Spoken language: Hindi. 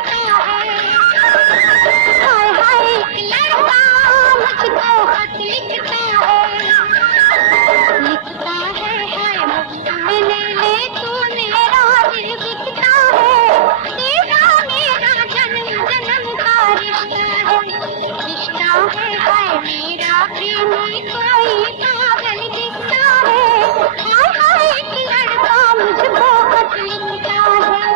लिखता है, हाय हाय एक लड़का मुझको खत लिखता है, लिखता है हाय मुफ्त में ले ले तू मेरा दिल बिकता है, तेरा मेरा जन्म जन्म का रिश्ता है, रिश्ता है हाय मेरा प्रेमी कोई पागल दिखता है, हाय हाय एक लड़का मुझको खत लिखता है।